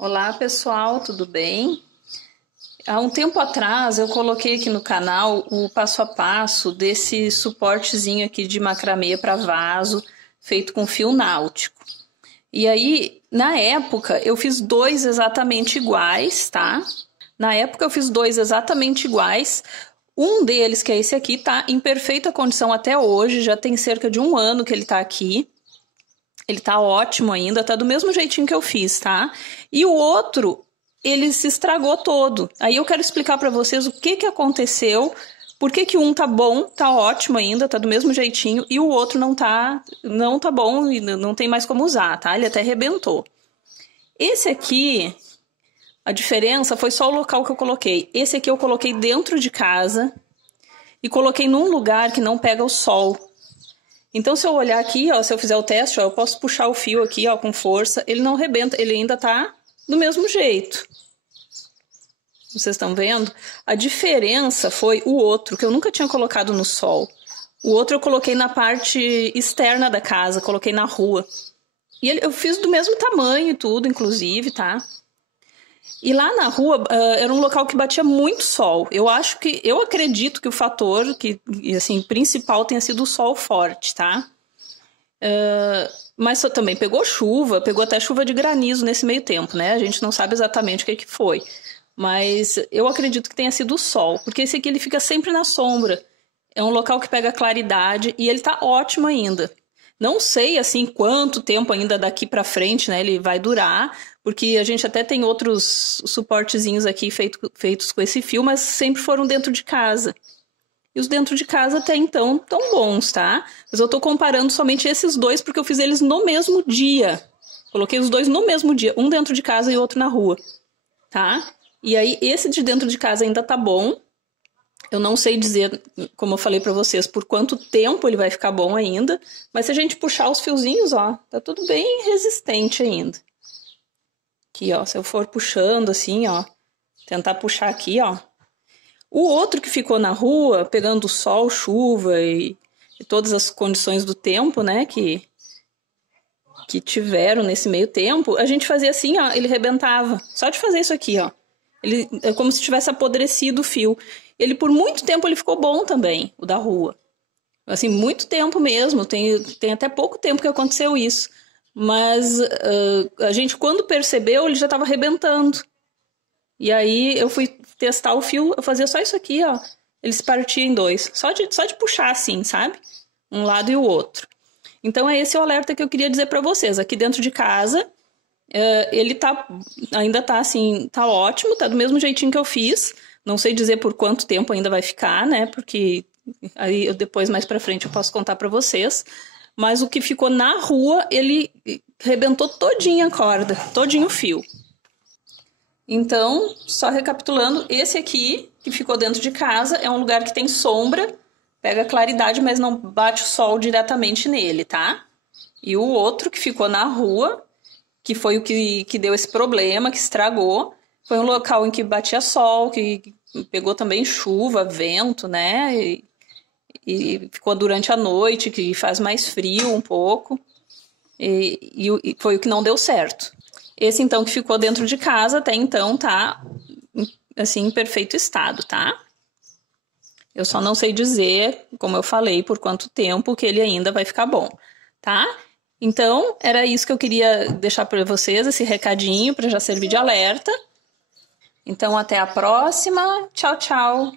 Olá pessoal, tudo bem? Há um tempo atrás eu coloquei aqui no canal o passo a passo desse suportezinho aqui de macramê para vaso feito com fio náutico. E aí, na época, eu fiz dois exatamente iguais, tá? Na época eu fiz dois exatamente iguais. Um deles, que é esse aqui, tá em perfeita condição até hoje, já tem cerca de 1 ano que ele tá aqui. Ele tá ótimo ainda, tá do mesmo jeitinho que eu fiz, tá? E o outro, ele se estragou todo. Aí eu quero explicar pra vocês o que aconteceu, por que um tá bom, tá ótimo ainda, tá do mesmo jeitinho, e o outro não tá bom e não tem mais como usar, tá? Ele até arrebentou. Esse aqui, a diferença foi só o local que eu coloquei. Esse aqui eu coloquei dentro de casa e coloquei num lugar que não pega o sol. Então, se eu olhar aqui, ó, se eu fizer o teste, ó, eu posso puxar o fio aqui, ó, com força, ele não arrebenta, ele ainda tá do mesmo jeito. Vocês estão vendo? A diferença foi o outro, que eu nunca tinha colocado no sol. O outro eu coloquei na parte externa da casa, coloquei na rua. E eu fiz do mesmo tamanho e tudo, inclusive, tá? E lá na rua era um local que batia muito sol. Eu acredito que o fator assim, principal tenha sido o sol forte, tá? Mas também pegou chuva, pegou até chuva de granizo nesse meio tempo, né? A gente não sabe exatamente o que foi. Mas eu acredito que tenha sido o sol, porque esse aqui ele fica sempre na sombra. É um local que pega claridade e ele tá ótimo ainda. Não sei, assim, quanto tempo ainda daqui pra frente, né, ele vai durar, porque a gente até tem outros suportezinhos aqui feitos com esse fio, mas sempre foram dentro de casa. E os dentro de casa até então tão bons, tá? Mas eu tô comparando somente esses dois porque eu fiz eles no mesmo dia. Coloquei os dois no mesmo dia, um dentro de casa e outro na rua, tá? E aí esse de dentro de casa ainda tá bom. Eu não sei dizer, como eu falei pra vocês, por quanto tempo ele vai ficar bom ainda. Mas se a gente puxar os fiozinhos, ó, tá tudo bem resistente ainda. Aqui, ó, se eu for puxando assim, ó, tentar puxar aqui, ó. O outro que ficou na rua, pegando sol, chuva e todas as condições do tempo, né, que tiveram nesse meio tempo, a gente fazia assim, ó, ele rebentava. Só de fazer isso aqui, ó. Ele é como se tivesse apodrecido o fio. Ele, por muito tempo, ele ficou bom também, o da rua. Assim, muito tempo mesmo. Tem até pouco tempo que aconteceu isso. Mas a gente, quando percebeu, ele já estava arrebentando. E aí eu fui testar o fio, eu fazia só isso aqui, ó. Ele se partia em dois. Só de puxar assim, sabe? Um lado e o outro. Então é esse o alerta que eu queria dizer para vocês. Aqui dentro de casa, ele ainda tá assim, tá ótimo, tá do mesmo jeitinho que eu fiz. Não sei dizer por quanto tempo ainda vai ficar, né? Porque aí depois, mais pra frente, eu posso contar pra vocês. Mas o que ficou na rua, ele rebentou todinho a corda, todinho o fio. Então, só recapitulando, esse aqui, que ficou dentro de casa, é um lugar que tem sombra, pega claridade, mas não bate o sol diretamente nele, tá? E o outro que ficou na rua, que foi o que deu esse problema, que estragou, foi um local em que batia sol, que pegou também chuva, vento, né? E ficou durante a noite, que faz mais frio um pouco. E foi o que não deu certo. Esse, então, que ficou dentro de casa, até então, tá, assim, em perfeito estado, tá? Eu só não sei dizer, como eu falei, por quanto tempo que ele ainda vai ficar bom, tá? Então, era isso que eu queria deixar para vocês, esse recadinho, para já servir de alerta. Então, até a próxima. Tchau, tchau.